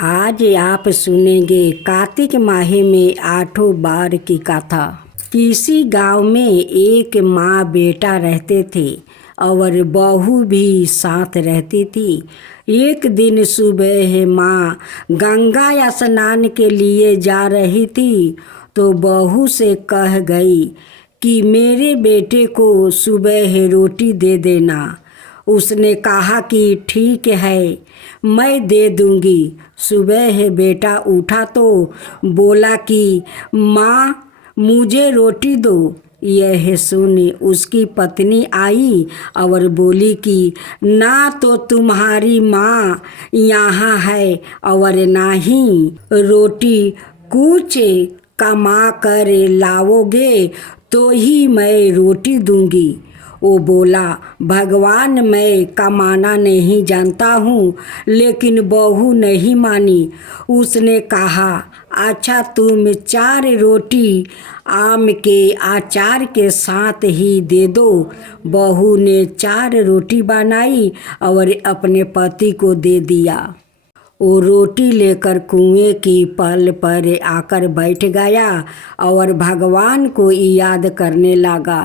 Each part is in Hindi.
आज आप सुनेंगे कार्तिक माह में 8 बार की कथा। किसी गांव में एक माँ बेटा रहते थे और बहू भी साथ रहती थी। एक दिन सुबह माँ गंगा स्नान के लिए जा रही थी तो बहू से कह गई कि मेरे बेटे को सुबह रोटी दे देना। उसने कहा कि ठीक है, मैं दे दूंगी। सुबह बेटा उठा तो बोला कि माँ मुझे रोटी दो। यह सुन उसकी पत्नी आई और बोली कि ना तो तुम्हारी माँ यहाँ है और ना ही रोटी कुछ कमा कर लाओगे तो ही मैं रोटी दूंगी। वो बोला, भगवान मैं कमाना नहीं जानता हूँ। लेकिन बहू नहीं मानी। उसने कहा, अच्छा तुम 4 रोटी आम के अचार के साथ ही दे दो। बहू ने 4 रोटी बनाई और अपने पति को दे दिया। वो रोटी लेकर कुएं की पल पर आकर बैठ गया और भगवान को याद करने लगा।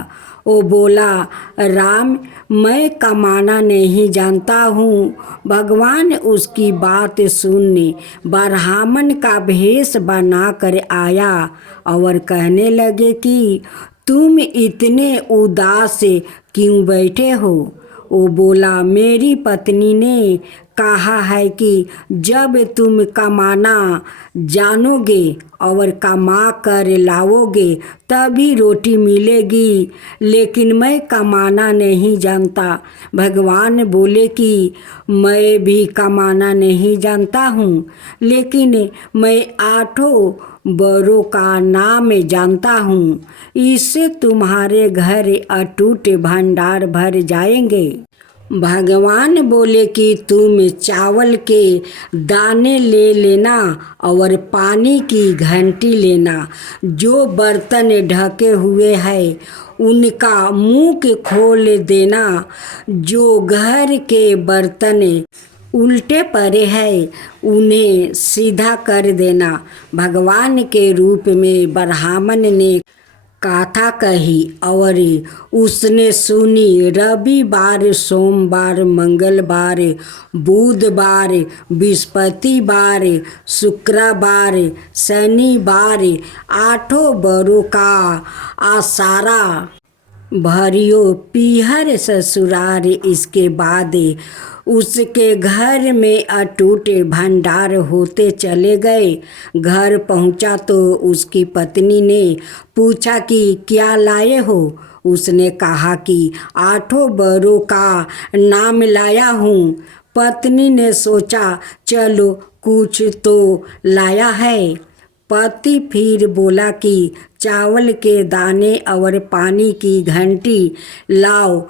वो बोला, राम मैं कमाना नहीं जानता हूँ। भगवान उसकी बात सुनने ब्राह्मण का भेष बनाकर आया और कहने लगे कि तुम इतने उदास क्यों बैठे हो। वो बोला, मेरी पत्नी ने कहा है कि जब तुम कमाना जानोगे और कमा कर लाओगे तभी रोटी मिलेगी, लेकिन मैं कमाना नहीं जानता। भगवान बोले कि मैं भी कमाना नहीं जानता हूँ, लेकिन मैं 8 बरों का नाम जानता हूँ। इससे तुम्हारे घर अटूट भंडार भर जाएंगे। भगवान बोले कि तुम चावल के दाने ले लेना और पानी की घंटी लेना। जो बर्तन ढके हुए है उनका मुंह खोल देना। जो घर के बर्तन उल्टे पड़े हैं उन्हें सीधा कर देना। भगवान के रूप में ब्राह्मण ने कथा कही और उसने सुनी। रविवार, सोमवार, मंगलवार, बुधवार, बृहस्पतिवार, शुक्रवार, शनिवार 8 बरों का आसारा भरियो पीहर ससुरार। इसके बाद उसके घर में अटूट भंडार होते चले गए। घर पहुंचा तो उसकी पत्नी ने पूछा कि क्या लाए हो। उसने कहा कि 8 बरों का नाम लाया हूँ। पत्नी ने सोचा चलो कुछ तो लाया है। पति फिर बोला कि चावल के दाने और पानी की घंटी लाओ।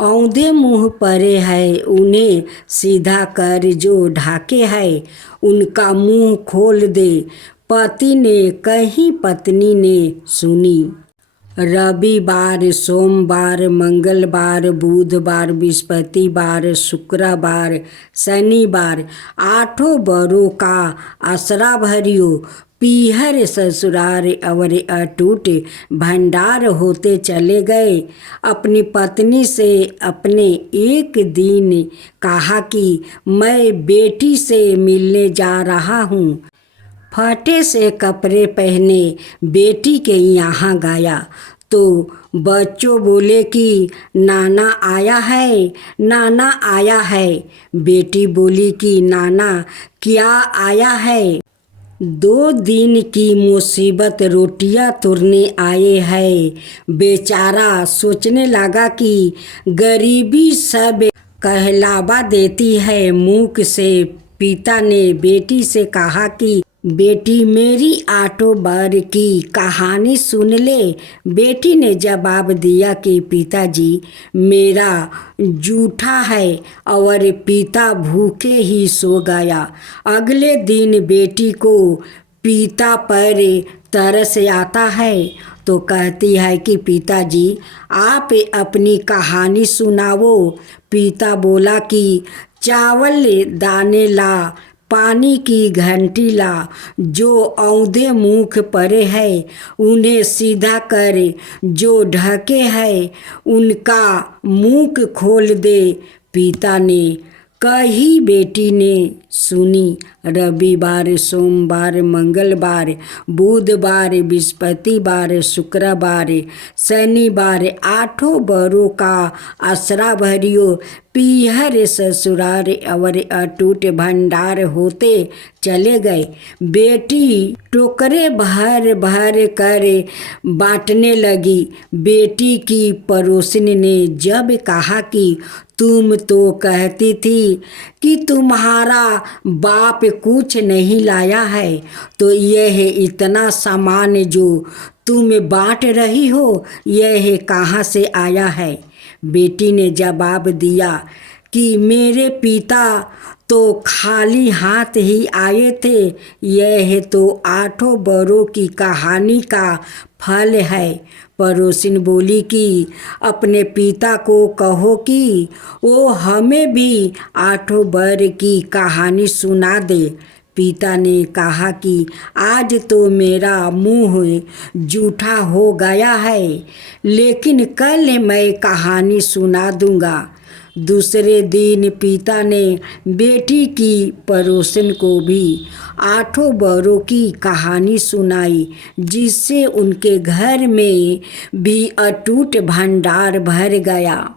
औंधे मुँह पड़े हैं उन्हें सीधा कर, जो ढाके हैं उनका मुंह खोल दे। पति ने कही, पत्नी ने सुनी। रविवार, सोमवार, मंगलवार, बुधवार, बृहस्पतिवार, शुक्रवार, शनिवार 8 बरों का आसरा भरियो पीहर ससुरार और अटूट भंडार होते चले गए। अपनी पत्नी से अपने एक दिन कहा कि मैं बेटी से मिलने जा रहा हूँ। फटे से कपड़े पहने बेटी के यहाँ गया तो बच्चों बोले कि नाना आया है, नाना आया है। बेटी बोली कि नाना क्या आया है। 2 दिन की मुसीबत रोटियां तोड़ने आए हैं। बेचारा सोचने लगा कि गरीबी सब कहलावा देती है। मुख से पिता ने बेटी से कहा कि बेटी मेरी 8 बार की कहानी सुन ले। बेटी ने जवाब दिया कि पिताजी मेरा जूठा है और पिता भूखे ही सो गया। अगले दिन बेटी को पिता पर तरस आता है तो कहती है कि पिताजी आप अपनी कहानी सुनाओ। पिता बोला कि चावल दाने ला। पानी की घंटी ला, जो औंधे मुख परे है उन्हें सीधा कर, जो ढके है उनका मुख खोल दे। पिता ने कही, बेटी ने सुनी। रविवार, सोमवार, मंगलवार, बुधवार, बृहस्पतिवार, शुक्रवार, शनिवार 8 बरों का आसरा भरियो। पीहर ससुरार और अटूट भंडार होते चले गए। बेटी टोकरे भर भर कर बांटने लगी। बेटी की पड़ोसिन ने जब कहा कि तुम तो कहती थी कि तुम्हारा बाप कुछ नहीं लाया है, तो यह इतना सामान जो तुम बांट रही हो, यह कहाँ से आया है? बेटी ने जवाब दिया कि मेरे पिता तो खाली हाथ ही आए थे। यह तो 8 बरों की कहानी का फल है। पड़ोसिन बोली कि अपने पिता को कहो कि वो हमें भी 8 बर की कहानी सुना दे। पिता ने कहा कि आज तो मेरा मुंह जूठा हो गया है, लेकिन कल मैं कहानी सुना दूंगा। दूसरे दिन पिता ने बेटी की पड़ोसिन को भी 8 बरों की कहानी सुनाई, जिससे उनके घर में भी अटूट भंडार भर गया।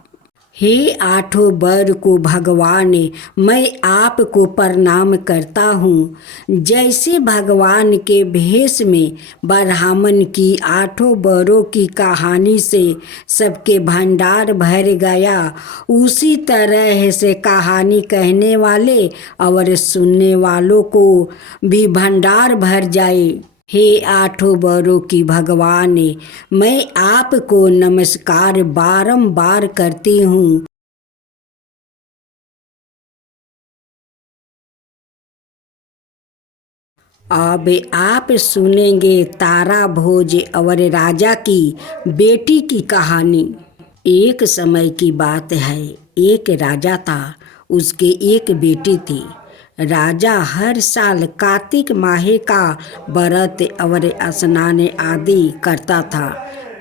हे 8 बर को भगवान, मैं आपको प्रणाम करता हूँ। जैसे भगवान के भेष में ब्राह्मण की 8 बरों की कहानी से सबके भंडार भर गया, उसी तरह से कहानी कहने वाले और सुनने वालों को भी भंडार भर जाए। हे 8 बरों की भगवान, मैं आपको नमस्कार बारंबार करती हूँ। अब आप सुनेंगे तारा भोज और राजा की बेटी की कहानी। एक समय की बात है, एक राजा था, उसके एक बेटी थी। राजा हर साल कार्तिक माह का व्रत और स्नान आदि करता था।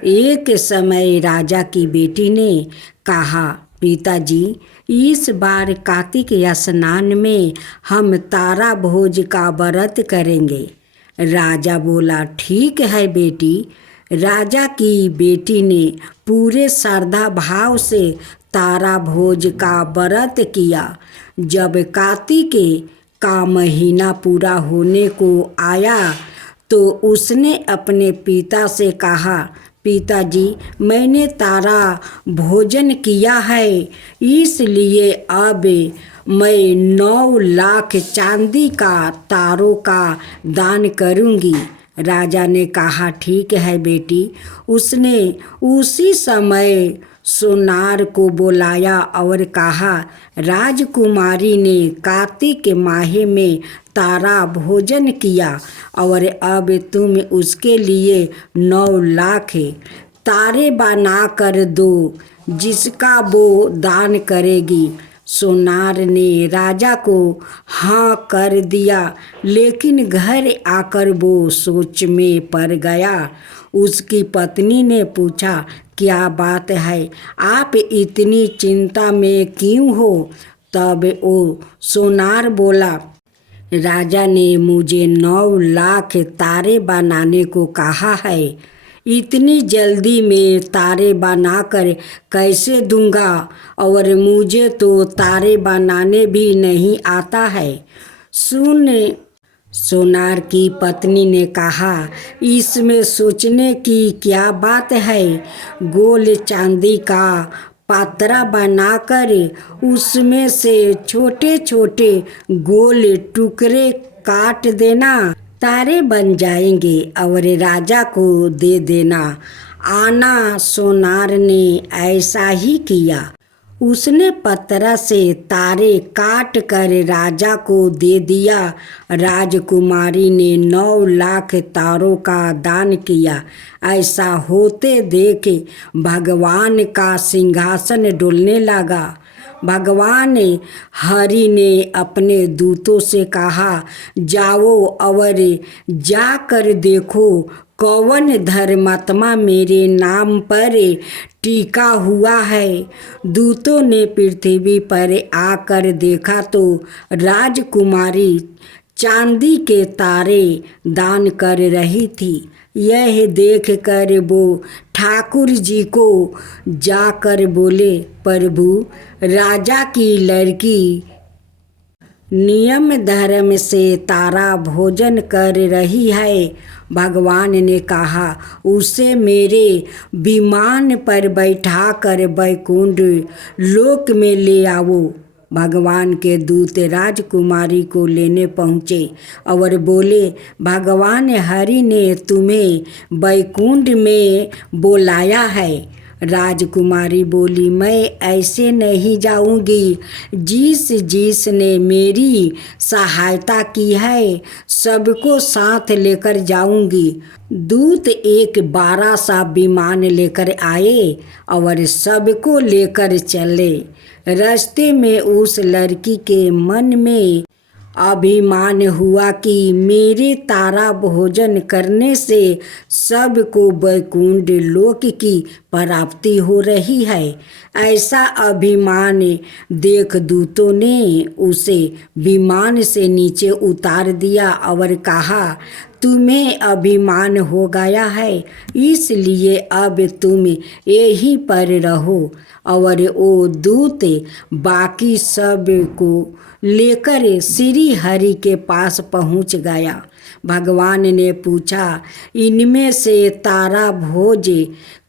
एक समय राजा की बेटी ने कहा, पिताजी, इस बार कार्तिक स्नान में हम तारा भोज का व्रत करेंगे। राजा बोला, ठीक है बेटी। राजा की बेटी ने पूरे श्रद्धा भाव से तारा भोज का व्रत किया। जब कार्तिक का महीना पूरा होने को आया तो उसने अपने पिता से कहा, पिताजी, मैंने तारा भोजन किया है, इसलिए अब मैं 9 लाख चांदी का तारों का दान करूंगी। राजा ने कहा, ठीक है बेटी। उसने उसी समय सोनार को बुलाया और कहा, राजकुमारी ने कार्तिक माह में तारा भोजन किया और अब तुम उसके लिए 9 लाख तारे बना कर दो, जिसका वो दान करेगी। सोनार ने राजा को हाँ कर दिया, लेकिन घर आकर वो सोच में पड़ गया। उसकी पत्नी ने पूछा, क्या बात है, आप इतनी चिंता में क्यों हो? तब वो सोनार बोला, राजा ने मुझे 9 लाख तारे बनाने को कहा है। इतनी जल्दी में तारे बनाकर कैसे दूंगा, और मुझे तो तारे बनाने भी नहीं आता है। सुन, सोनार की पत्नी ने कहा, इसमें सोचने की क्या बात है। गोल चांदी का पात्रा बनाकर उसमें से छोटे छोटे गोल टुकड़े काट देना, तारे बन जाएंगे और राजा को दे देना। आना सोनार ने ऐसा ही किया। उसने पत्थर से तारे काट कर राजा को दे दिया। राजकुमारी ने 9 लाख तारों का दान किया। ऐसा होते देख भगवान का सिंहासन डोलने लगा। भगवान हरि ने अपने दूतों से कहा, जाओ और जाकर देखो कौन धर्मात्मा मेरे नाम पर टीका हुआ है। दूतों ने पृथ्वी पर आकर देखा तो राजकुमारी चांदी के तारे दान कर रही थी। यह देखकर वो ठाकुर जी को जाकर बोले, प्रभु, राजा की लड़की नियम धर्म से तारा भोजन कर रही है। भगवान ने कहा, उसे मेरे विमान पर बैठाकर वैकुंठ लोक में ले आओ। भगवान के दूत राजकुमारी को लेने पहुँचे और बोले, भगवान हरि ने तुम्हें वैकुंठ में बुलाया है। राजकुमारी बोली, मैं ऐसे नहीं जाऊंगी। जिसने मेरी सहायता की है सबको साथ लेकर जाऊंगी। दूत एक बड़ा सा विमान लेकर आए और सबको लेकर चले। रास्ते में उस लड़की के मन में अभिमान हुआ कि मेरे तारा भोजन करने से सबको वैकुंठ लोक की प्राप्ति हो रही है। ऐसा अभिमान देख दूतों ने उसे विमान से नीचे उतार दिया और कहा, तुम्हें अभिमान हो गया है, इसलिए अब तुम यहीं पर रहो। और वो दूत बाकी सब को लेकर श्री हरि के पास पहुंच गया। भगवान ने पूछा, इनमें से तारा भोज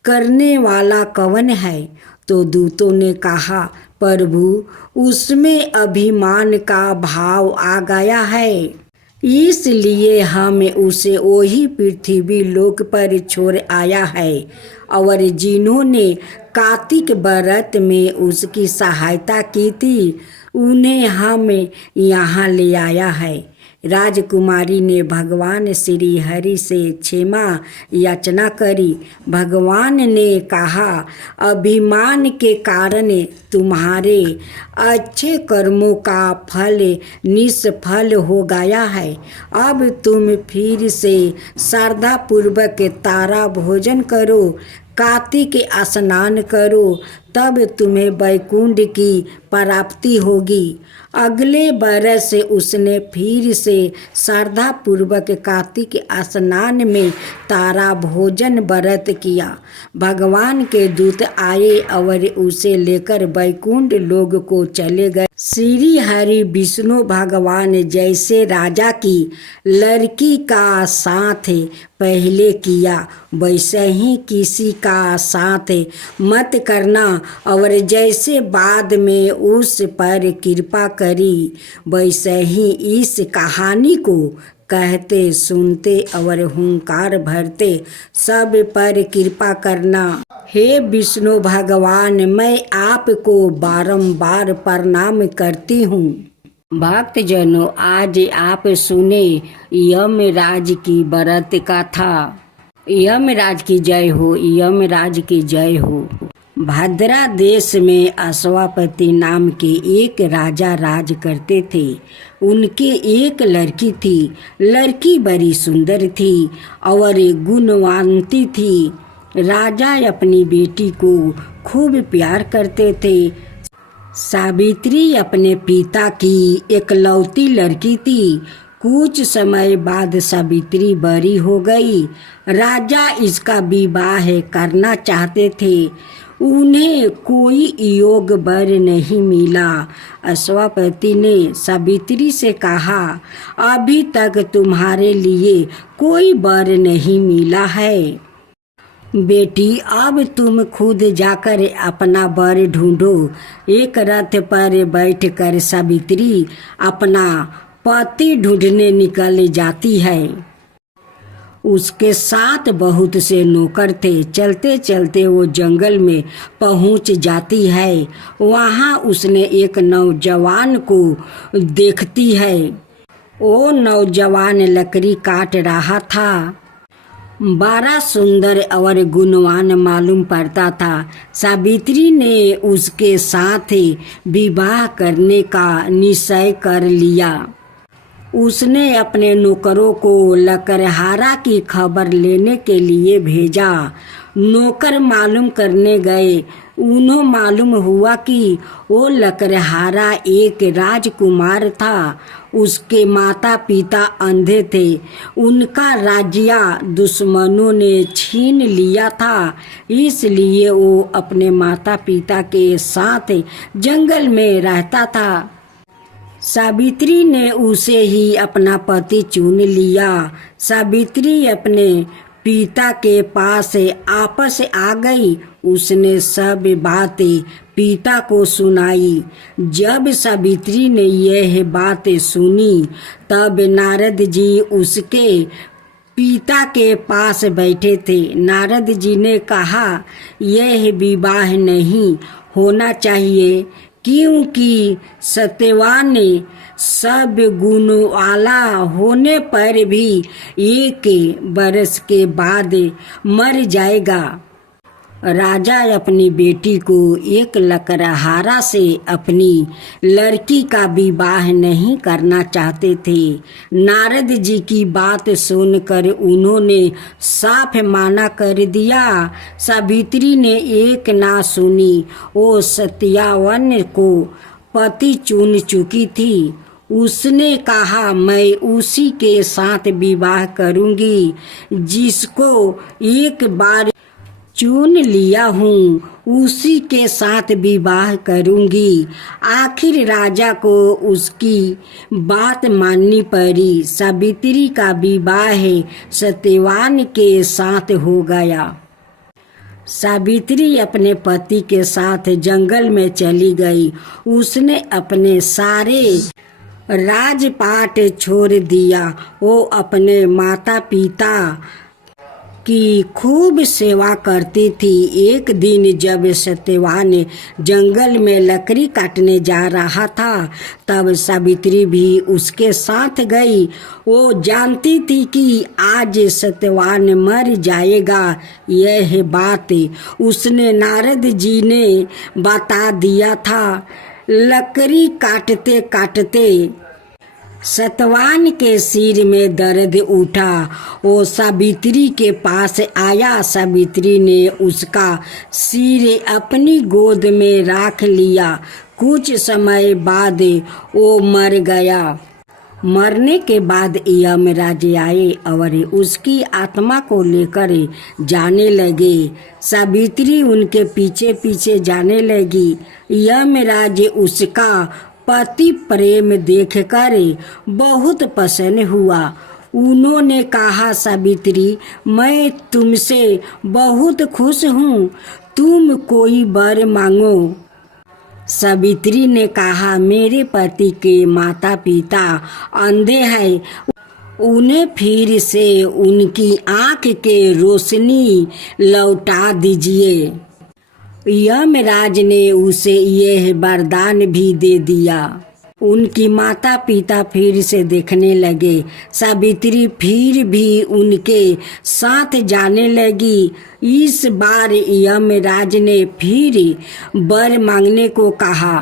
करने वाला कौन है? तो दूतों ने कहा, प्रभु, उसमें अभिमान का भाव आ गया है, इसलिए हम उसे वही पृथ्वी लोक पर छोड़ आया है। और जिन्होंने कार्तिक व्रत में उसकी सहायता की थी उन्हें हम यहाँ ले आया है। राजकुमारी ने भगवान श्री हरि से क्षमा याचना करी। भगवान ने कहा, अभिमान के कारण तुम्हारे अच्छे कर्मों का फल निष्फल हो गया है। अब तुम फिर से श्रद्धापूर्वक तारा भोजन करो, कार्तिक स्नान करो, तब तुम्हें वैकुंठ की प्राप्ति होगी। अगले बरस उसने फिर से श्रद्धापूर्वक कार्तिक स्नान में तारा भोजन व्रत किया। भगवान के दूत आए और उसे लेकर वैकुंठ लोक को चले गए। श्री हरि विष्णु भगवान जैसे राजा की लड़की का साथ पहले किया वैसे ही किसी का साथ मत करना, और जैसे बाद में उस पर कृपा करी वैसे ही इस कहानी को कहते सुनते और हुंकार भरते सब पर कृपा करना। हे विष्णु भगवान, मैं आपको बारंबार प्रणाम करती हूँ। भक्तजनों, आज आप सुने यमराज की व्रत कथा। यमराज की जय हो, यमराज की जय हो। भद्रा देश में अश्वापति नाम के एक राजा राज करते थे। उनके एक लड़की थी। लड़की बड़ी सुंदर थी और गुणवंती थी। राजा अपनी बेटी को खूब प्यार करते थे। सावित्री अपने पिता की एकलौती लड़की थी। कुछ समय बाद सावित्री बड़ी हो गई। राजा इसका विवाह करना चाहते थे। उन्हें कोई योग वर नहीं मिला। अश्वापति ने सावित्री से कहा, अभी तक तुम्हारे लिए कोई वर नहीं मिला है बेटी, अब तुम खुद जाकर अपना वर ढूंढो। एक रथ पर बैठकर सावित्री अपना पति ढूंढने निकल जाती है। उसके साथ बहुत से नौकर थे। चलते चलते वो जंगल में पहुंच जाती है। वहां उसने एक नौजवान को देखती है। वो नौजवान लकड़ी काट रहा था। बड़ा सुंदर और गुणवान मालूम पड़ता था। सावित्री ने उसके साथ विवाह करने का निश्चय कर लिया। उसने अपने नौकरों को लकड़हारा की खबर लेने के लिए भेजा। नौकर मालूम करने गए। उन्हें मालूम हुआ कि वो लकड़हारा एक राजकुमार था। उसके माता पिता अंधे थे। उनका राज्य दुश्मनों ने छीन लिया था। इसलिए वो अपने माता पिता के साथ जंगल में रहता था। सावित्री ने उसे ही अपना पति चुन लिया। सावित्री अपने पिता के पास आपस आ गई। उसने सब बातें पिता को सुनाई। जब सावित्री ने यह बातें सुनी तब नारद जी उसके पिता के पास बैठे थे। नारद जी ने कहा, यह विवाह नहीं होना चाहिए, क्योंकि सत्यवान सब गुण वाला होने पर भी 1 बरस के बाद मर जाएगा। राजा अपनी बेटी को एक लकड़हारा से अपनी लड़की का विवाह नहीं करना चाहते थे। नारद जी की बात सुनकर उन्होंने साफ माना कर दिया। सावित्री ने एक ना सुनी। वो सत्यवान को पति चुन चुकी थी। उसने कहा, मैं उसी के साथ विवाह करूंगी जिसको एक बार चुन लिया हूँ, उसी के साथ विवाह करूंगी। आखिर राजा को उसकी बात माननी पड़ी। सावित्री का विवाह सत्यवान के साथ हो गया। सावित्री अपने पति के साथ जंगल में चली गई। उसने अपने सारे राजपाट छोड़ दिया। वो अपने माता पिता की खूब सेवा करती थी। एक दिन जब सत्यवान जंगल में लकड़ी काटने जा रहा था तब सावित्री भी उसके साथ गई। वो जानती थी कि आज सत्यवान मर जाएगा। यह बात उसने नारद जी ने बता दिया था। लकड़ी काटते काटते सत्यवान के सिर में दर्द उठा। वो सावित्री के पास आया। सावित्री ने उसका सिर अपनी गोद में रख लिया। कुछ समय बाद वो मर गया। मरने के बाद यमराज आए और उसकी आत्मा को लेकर जाने लगे। सावित्री उनके पीछे पीछे जाने लगी। यमराज उसका पति प्रेम देखकर बहुत प्रसन्न हुआ। उन्होंने कहा, सावित्री, मैं तुमसे बहुत खुश हूँ, तुम कोई वर मांगो। सावित्री ने कहा, मेरे पति के माता पिता अंधे हैं, उन्हें फिर से उनकी आँख के रोशनी लौटा दीजिए। यमराज ने उसे यह वरदान भी दे दिया। उनकी माता पिता फिर से देखने लगे। सावित्री फिर भी उनके साथ जाने लगी। इस बार यमराज ने फिर वर मांगने को कहा।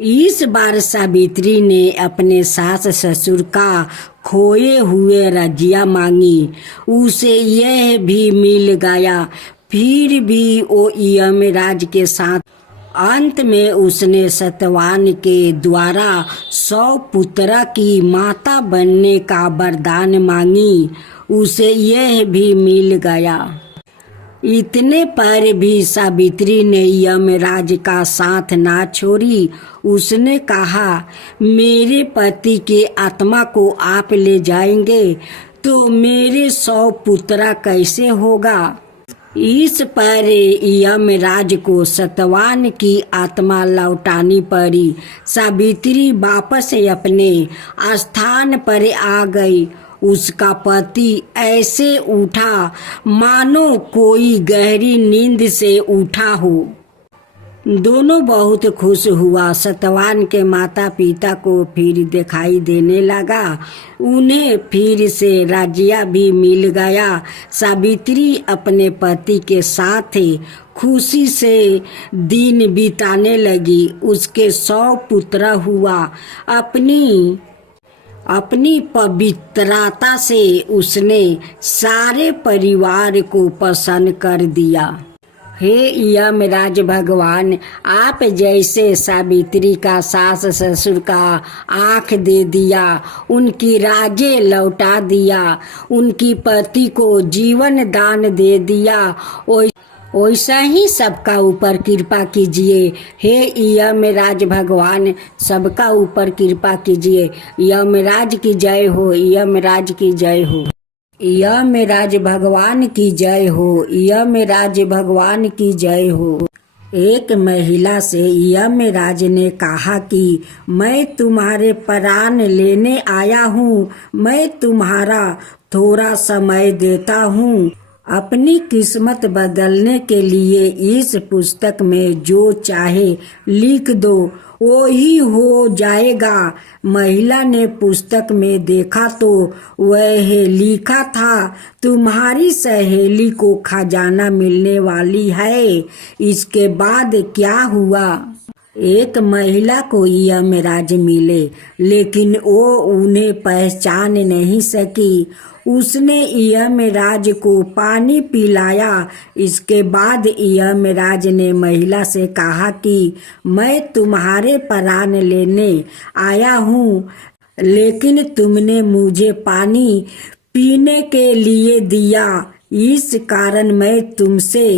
इस बार सावित्री ने अपने सास ससुर का खोए हुए रजिया मांगी। उसे यह भी मिल गया। फिर भी वो यमराज के साथ अंत में उसने सत्यवान के द्वारा 100 पुत्र की माता बनने का वरदान मांगी। उसे यह भी मिल गया। इतने पर भी सावित्री ने यमराज का साथ ना छोड़ी। उसने कहा, मेरे पति के आत्मा को आप ले जाएंगे तो मेरे 100 पुत्र कैसे होगा। इस पर यमराज को सत्यवान की आत्मा लौटानी पड़ी। सावित्री वापस अपने स्थान पर आ गई। उसका पति ऐसे उठा मानो कोई गहरी नींद से उठा हो। दोनों बहुत खुश हुआ। सतवान के माता पिता को फिर दिखाई देने लगा। उन्हें फिर से राज्य भी मिल गया। सावित्री अपने पति के साथ खुशी से दिन बिताने लगी। उसके 100 पुत्र हुआ। अपनी पवित्रता से उसने सारे परिवार को प्रसन्न कर दिया। हे यमराज भगवान, आप जैसे सावित्री का सास ससुर का आँख दे दिया, उनकी राज्य लौटा दिया, उनकी पति को जीवन दान दे दिया, वैसा ही सबका ऊपर कृपा कीजिए। हे यमराज भगवान, सबका ऊपर कृपा कीजिए। यमराज की जय हो, यमराज की जय हो, यमराज भगवान की जय हो, यमराज भगवान की जय हो। एक महिला से यमराज ने कहा कि मैं तुम्हारे प्राण लेने आया हूँ, मैं तुम्हारा थोड़ा समय देता हूँ। अपनी किस्मत बदलने के लिए इस पुस्तक में जो चाहे लिख दो, वो ही हो जाएगा। महिला ने पुस्तक में देखा तो वह लिखा था, तुम्हारी सहेली को खजाना मिलने वाली है। इसके बाद क्या हुआ? एक महिला को यमराज मिले, लेकिन वो उन्हें पहचान नहीं सकी। उसने यमराज को पानी पिलाया। इसके बाद यमराज ने महिला से कहा कि मैं तुम्हारे प्राण लेने आया हूँ, लेकिन तुमने मुझे पानी पीने के लिए दिया, इस कारण मैं तुमसे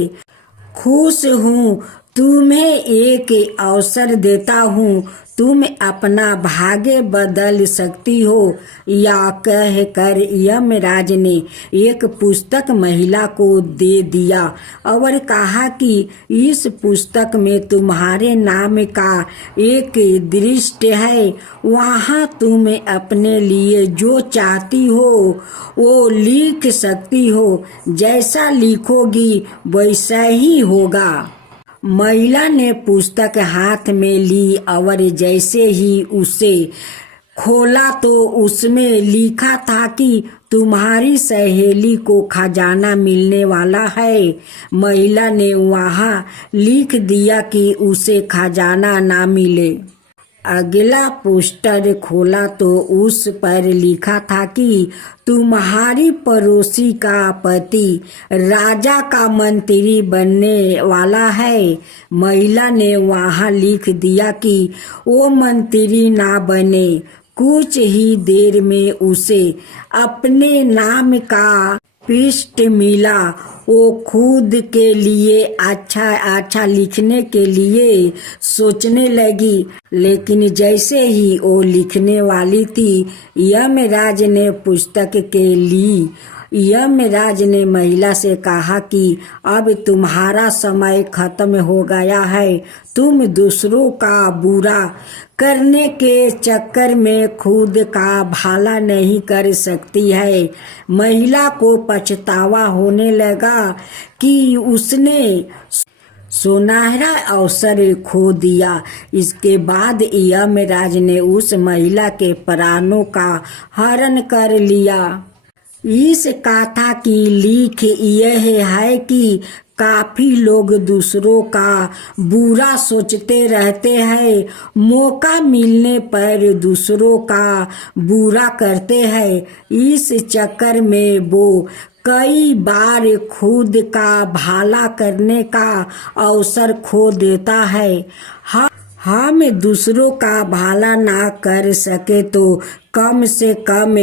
खुश हूँ। तुम्हें एक अवसर देता हूँ, तुम अपना भाग्य बदल सकती हो। या कहकर यमराज ने एक पुस्तक महिला को दे दिया और कहा कि इस पुस्तक में तुम्हारे नाम का एक दृष्टि है, वहाँ तुम अपने लिए जो चाहती हो वो लिख सकती हो। जैसा लिखोगी वैसा ही होगा। महिला ने पुस्तक हाथ में ली और जैसे ही उसे खोला तो उसमें लिखा था कि तुम्हारी सहेली को खजाना मिलने वाला है। महिला ने वहाँ लिख दिया कि उसे खजाना ना मिले। अगला पोस्टर खोला तो उस पर लिखा था कि तुम्हारी पड़ोसी का पति राजा का मंत्री बनने वाला है। महिला ने वहाँ लिख दिया कि वो मंत्री ना बने। कुछ ही देर में उसे अपने नाम का पृष्ठ मिला। वो खुद के लिए अच्छा लिखने के लिए सोचने लगी, लेकिन जैसे ही वो लिखने वाली थी, यमराज ने पुस्तक के ली। यमराज ने महिला से कहा कि अब तुम्हारा समय खत्म हो गया है। तुम दूसरों का बुरा करने के चक्कर में खुद का भला नहीं कर सकती है। महिला को पछतावा होने लगा कि उसने सुनहरा अवसर खो दिया। इसके बाद यमराज ने उस महिला के प्राणों का हरण कर लिया। इस कथा की लीक यह है कि काफी लोग दूसरों का बुरा सोचते रहते हैं, मौका मिलने पर दूसरों का बुरा करते हैं। इस चक्कर में वो कई बार खुद का भला करने का अवसर खो देता है। हम दूसरों का भला ना कर सके तो कम से कम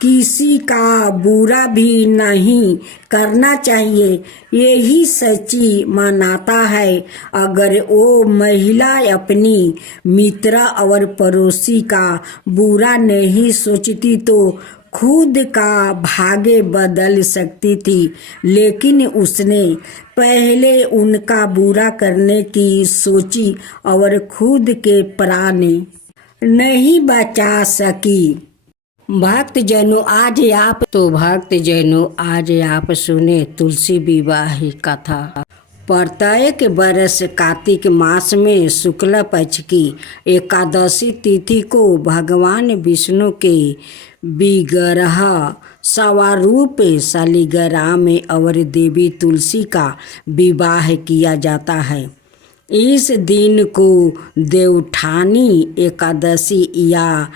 किसी का बुरा भी नहीं करना चाहिए, यही सच्ची मान्यता है। अगर वो महिला अपनी मित्र और पड़ोसी का बुरा नहीं सोचती तो खुद का भाग्य बदल सकती थी, लेकिन उसने पहले उनका बुरा करने की सोची और खुद के प्राण नहीं बचा सकी। भक्तजनों आज आप सुने तुलसी विवाह कथा। प्रत्येक वर्ष कार्तिक मास में शुक्ल पक्ष की एकादशी तिथि को भगवान विष्णु के विग्रह स्वरूप शालिग्राम में और देवी तुलसी का विवाह किया जाता है। इस दिन को देवोत्थानी एकादशी या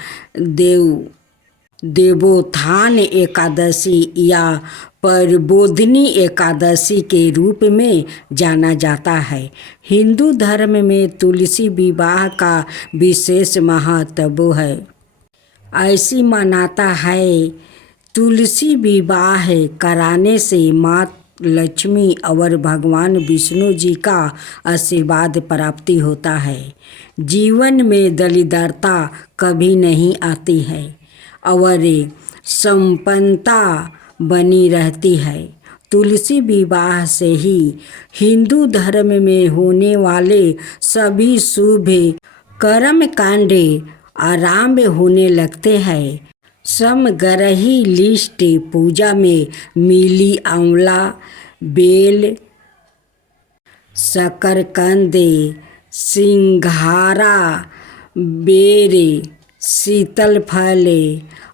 देवोत्थान एकादशी या प्रबोधिनी एकादशी के रूप में जाना जाता है। हिंदू धर्म में तुलसी विवाह का विशेष महत्व है। ऐसी मान्यता है तुलसी विवाह कराने से माँ लक्ष्मी और भगवान विष्णु जी का आशीर्वाद प्राप्ति होता है। जीवन में दरिद्रता कभी नहीं आती है और संपन्नता बनी रहती है। तुलसी विवाह से ही हिंदू धर्म में होने वाले सभी शुभ कर्म कांड आरंभ होने लगते हैं। समग्रही लिस्ट पूजा में मिली आंवला, बेल, शकरकंद, सिंघारा, बेर, शीतल फल,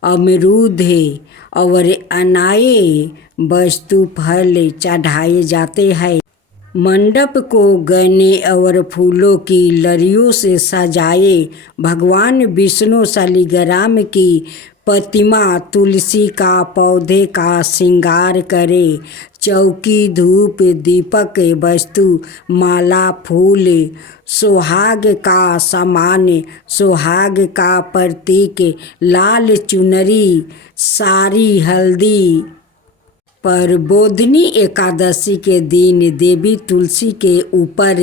अमरूद और अनाए वस्तु फल चढ़ाए जाते हैं। मंडप को गन्ने और फूलों की लड़ियों से सजाए भगवान विष्णु शालिग्राम की प्रतिमा तुलसी का पौधे का श्रृंगार करे। चौकी, धूप, दीपक, वस्तु, माला, फूल, सुहाग का सामान, सुहाग का प्रतीक, लाल चुनरी, साड़ी, हल्दी। प्रबोधिनी एकादशी के दिन देवी तुलसी के ऊपर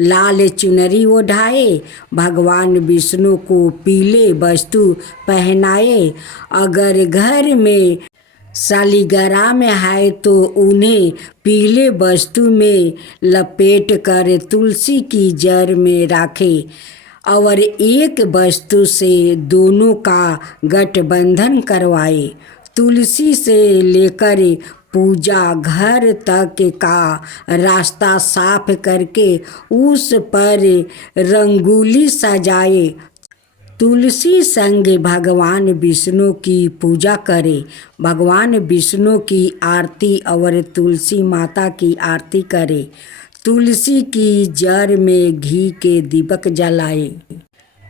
लाल चुनरी ओढ़ाए, भगवान विष्णु को पीले वस्तु पहनाए। अगर घर में शालिग्राम है तो उन्हें पीले वस्तु में लपेट कर तुलसी की जड़ में रखें और एक वस्तु से दोनों का गठबंधन करवाए। तुलसी से लेकर पूजा घर तक का रास्ता साफ करके उस पर रंगोली सजाए। तुलसी संग भगवान विष्णु की पूजा करें। भगवान विष्णु की आरती और तुलसी माता की आरती करें। तुलसी की जड़ में घी के दीपक जलाए।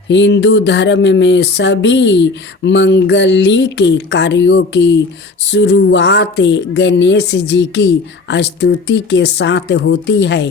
हिंदू धर्म में सभी मंगलिक कार्यों की शुरुआत गणेश जी की स्तुति के साथ होती है।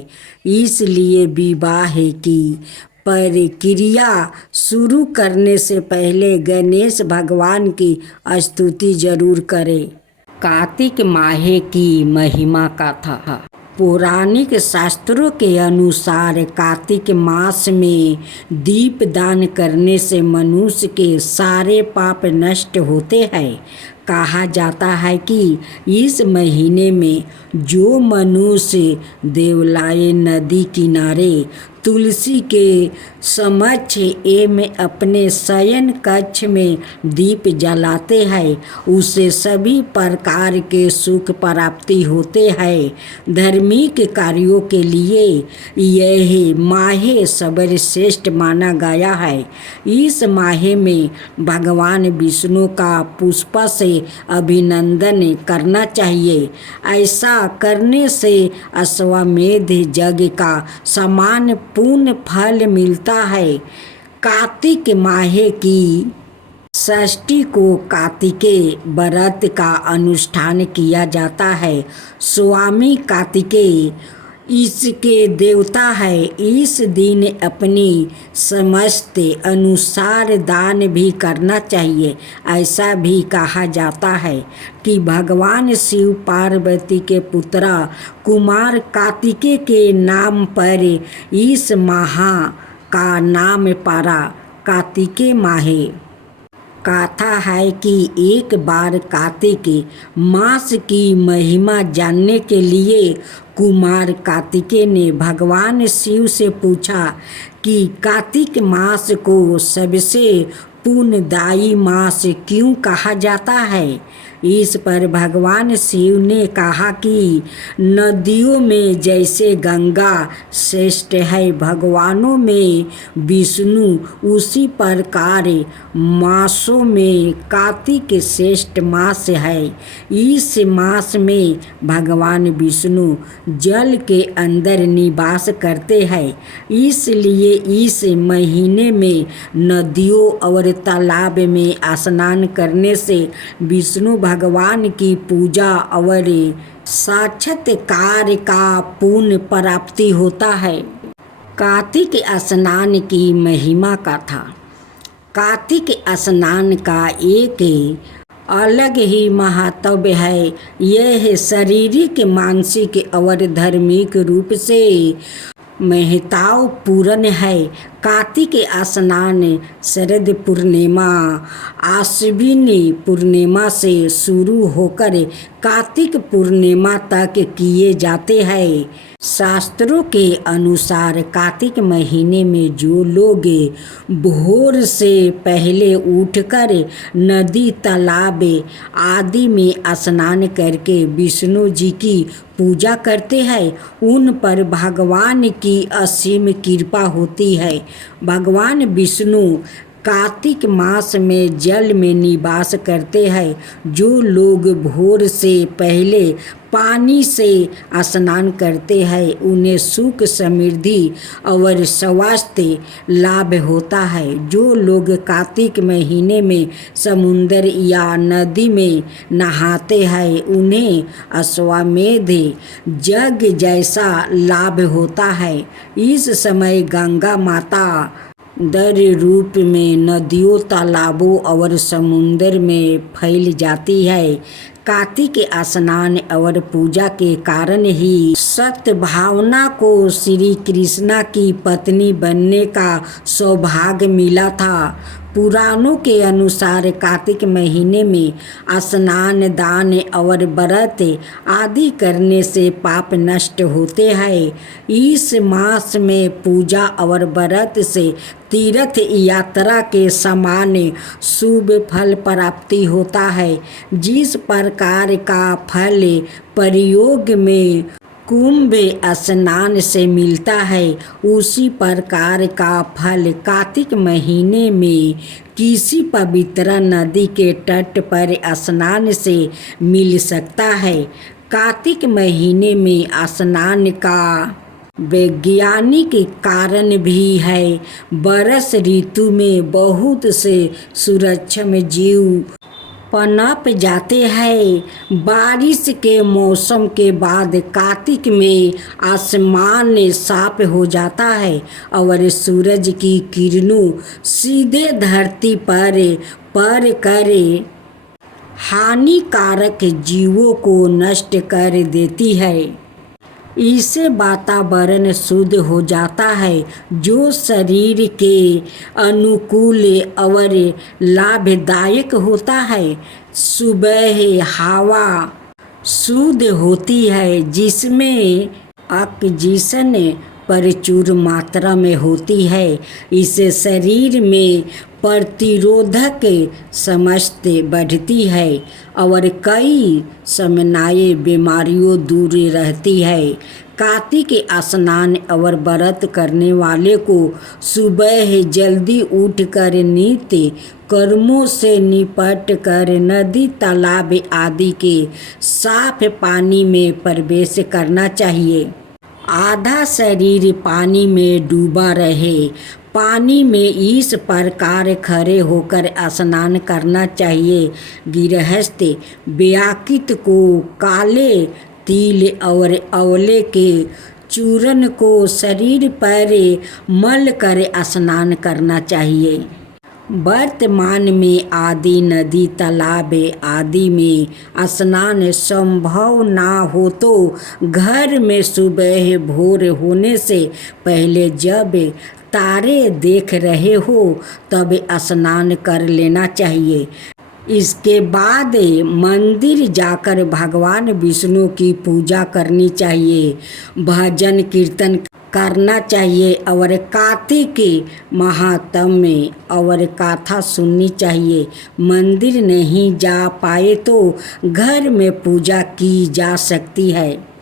इसलिए विवाह की प्रक्रिया शुरू करने से पहले गणेश भगवान की स्तुति जरूर करें। कार्तिक माह की महिमा कथा। पौराणिक शास्त्रों के अनुसार कार्तिक मास में दीप दान करने से मनुष्य के सारे पाप नष्ट होते हैं। कहा जाता है कि इस महीने में जो मनुष्य देवलाय नदी किनारे तुलसी के समक्ष एवं अपने शयन कक्ष में दीप जलाते हैं उसे सभी प्रकार के सुख प्राप्ति होते हैं। धार्मिक कार्यों के लिए यह माह सर्वश्रेष्ठ माना गया है। इस माह में भगवान विष्णु का पुष्प से अभिनंदन करना चाहिए। ऐसा करने से अश्वमेध यज्ञ का समान पूर्ण फल मिलता है। कार्तिक माह की षष्ठी को कार्तिकेय व्रत का अनुष्ठान किया जाता है। स्वामी कार्तिकेय इसके देवता है। इस दिन अपनी समस्त अनुसार दान भी करना चाहिए। ऐसा भी कहा जाता है कि भगवान शिव पार्वती के पुत्र कुमार कार्तिकेय के नाम पर इस माह का नाम पड़ा कार्तिकेय माह। कथा है कि एक बार कार्तिक मास की महिमा जानने के लिए कुमार कार्तिकेय ने भगवान शिव से पूछा कि कार्तिक मास को सबसे पुण्यदायी मास क्यों कहा जाता है। इस पर भगवान शिव ने कहा कि नदियों में जैसे गंगा श्रेष्ठ है, भगवानों में विष्णु, उसी प्रकार मासों में कार्तिक श्रेष्ठ मास है। इस मास में भगवान विष्णु जल के अंदर निवास करते हैं, इसलिए इस महीने में नदियों और तालाब में स्नान करने से विष्णु भगवान की पूजा और साक्षात्कार का पुण्य प्राप्ति होता है। कार्तिक स्नान की महिमा कथा। कार्तिक स्नान का एक अलग ही महत्व है। यह शारीरिक, मानसिक और धार्मिक रूप से महत्वपूर्ण है। कार्तिक स्नान शरद पूर्णिमा, आश्विन पूर्णिमा से शुरू होकर कार्तिक पूर्णिमा तक किए जाते हैं। शास्त्रों के अनुसार कार्तिक महीने में जो लोग भोर से पहले उठकर नदी, तालाब आदि में स्नान करके विष्णु जी की पूजा करते हैं, उन पर भगवान की असीम कृपा होती है। भगवान विष्णु कार्तिक मास में जल में निवास करते हैं। जो लोग भोर से पहले पानी से स्नान करते हैं, उन्हें सुख, समृद्धि और स्वास्थ्य लाभ होता है। जो लोग कार्तिक महीने में समुद्र या नदी में नहाते हैं, उन्हें अश्वमेध यज्ञ जैसा लाभ होता है। इस समय गंगा माता दर रूप में नदियों, तालाबों और समुद्र में फैल जाती है। कार्तिक स्नान और पूजा के कारण ही सत्य भावना को श्री कृष्णा की पत्नी बनने का सौभाग्य मिला था। पुराणों के अनुसार कार्तिक महीने में स्नान, दान और व्रत आदि करने से पाप नष्ट होते हैं। इस मास में पूजा और व्रत से तीर्थ यात्रा के समान शुभ फल प्राप्ति होता है। जिस प्रकार का फल प्रयोग में कुंभ स्नान से मिलता है, उसी प्रकार का फल कार्तिक महीने में किसी पवित्र नदी के तट पर स्नान से मिल सकता है। कार्तिक महीने में स्नान का वैज्ञानिक कारण भी है। वर्ष ऋतु में बहुत से सूक्ष्म जीव पनप जाते हैं। बारिश के मौसम के बाद कार्तिक में आसमान साफ हो जाता है और सूरज की किरणों सीधे धरती पर कर हानिकारक जीवों को नष्ट कर देती है। इससे वातावरण शुद्ध हो जाता है, जो शरीर के अनुकूल और लाभदायक होता है। सुबह हवा शुद्ध होती है, जिसमें ऑक्सीजन प्रचुर मात्रा में होती है। इससे शरीर में प्रतिरोधक क्षमता बढ़ती है और कई सामान्य बीमारियों दूर रहती है। कार्तिक स्नान और व्रत करने वाले को सुबह जल्दी उठकर नित्य कर्मों से निपट कर नदी, तालाब आदि के साफ पानी में प्रवेश करना चाहिए। आधा शरीर पानी में डूबा रहे। पानी में इस प्रकार खड़े होकर स्नान करना चाहिए। गृहस्थ व्यक्ति को काले तिल और आंवले के चूर्ण को शरीर पर मल कर स्नान करना चाहिए। वर्तमान में आदि नदी, तालाब आदि में स्नान संभव ना हो तो घर में सुबह भोर होने से पहले जब तारे देख रहे हो तब स्नान कर लेना चाहिए। इसके बाद मंदिर जाकर भगवान विष्णु की पूजा करनी चाहिए। भजन कीर्तन करना चाहिए और कार्तिक के महात्म्य और कथा सुननी चाहिए। मंदिर नहीं जा पाए तो घर में पूजा की जा सकती है।